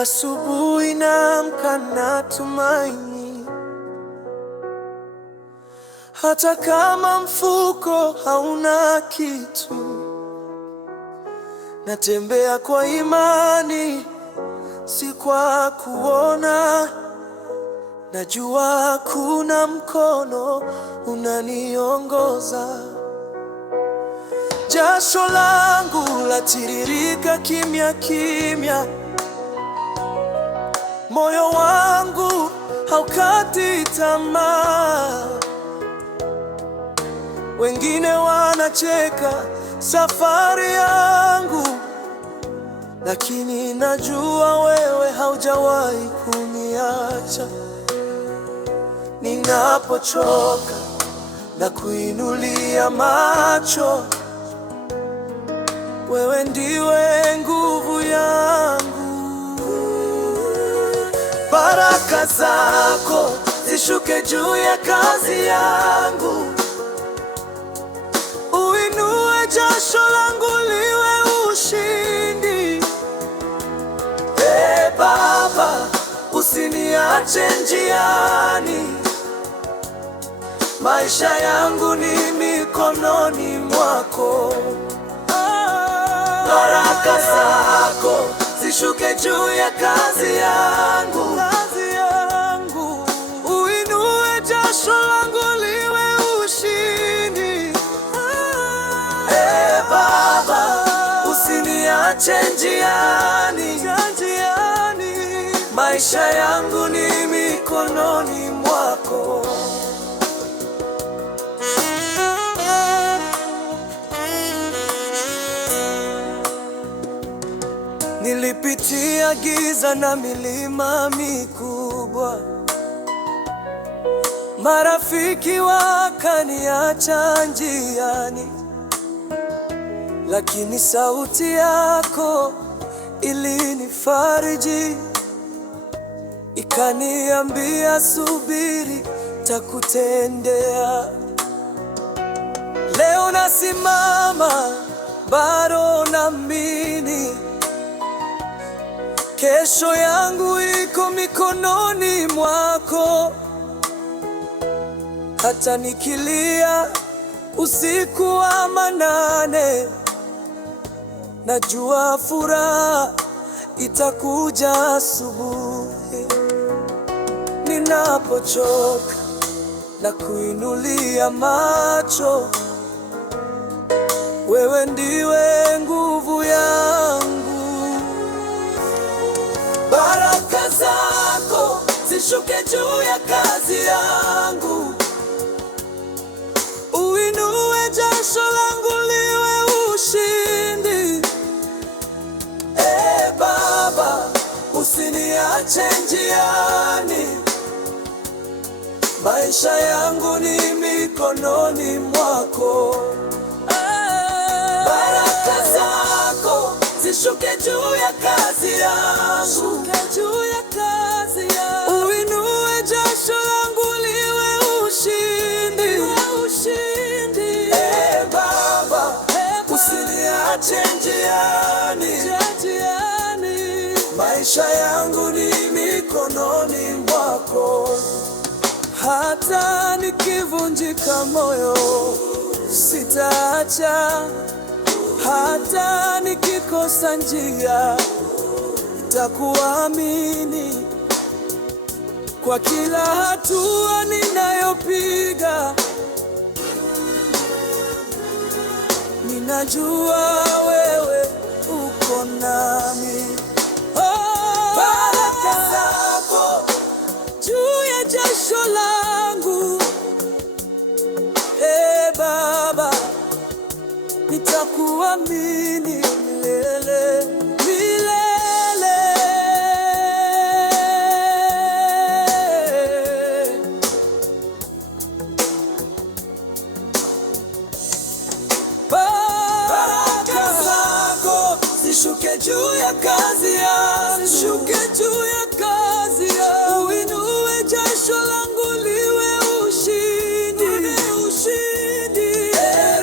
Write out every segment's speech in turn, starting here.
asubuhi naamka na tumaini, hata kama mfuko hauna kitu. Natembea kwa imani, si kwa kuona. Najua kuna mkono unaniongoza. Jasho langu latiririka kimya kimya, moyo wangu haukati tamaa. Wengine wanacheka safari yangu, lakini najua wewe haujawahi kuniacha. Ninapochoka na kuinulia macho, wewe ndiwe nguvu yangu. Baraka zako zishuke juu ya kazi yangu, uinue jasho langu liwe ushindi. Baba, usiniache njiani, maisha yangu ni mikononi mwako. Baraka zako zishuke juu ya kazi yangu, uinue jasho langu liwe ushindi. Baba, usiniache njiani, maisha yangu ni mikononi mwako. Nilipitia giza na milima mikubwa, marafiki wakaniacha njiani, lakini sauti yako ilinifariji, ikaniambia subiri, takutendea. Leo nasimama, bado naamini, kesho yangu iko mikononi mwako. Hata nikilia usiku wa manane, najua furaha itakuja asubuhi. Ninapochoka na kuinulia macho, wewe ndiwe nguvu yangu. Baraka zako zishuke juu ya kazi yangu, uinue jasho langu liwe ushindi. Baba, usiniache njiani, maisha yangu ni mikononi mwako. Baraka zako zishuke juu ya kazi yangu, uinue jasho langu liwe ushindi. Baba, usiniache njiani, maisha yangu ni mikononi mwako. Hata nikivunjika moyo sitaacha, hata nikikosa njia nitakuamini. Kwa kila hatua ninayopiga, ninajua wewe uko nami. Baraka zako juu ya jasho langu, Baba, nitakuamini milele milele. Baraka zako zishuke juu ya kazi yangu, uinue jasho langu liwe ushindi.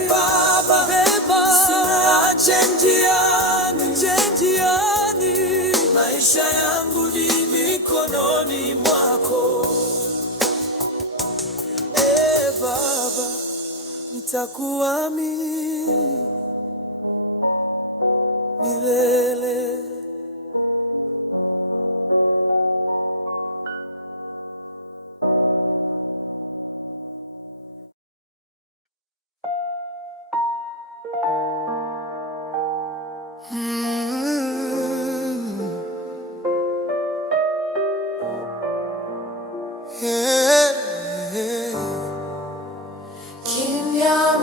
Baba, usiniache njiani, maisha yangu nitakuamini milele. Kimya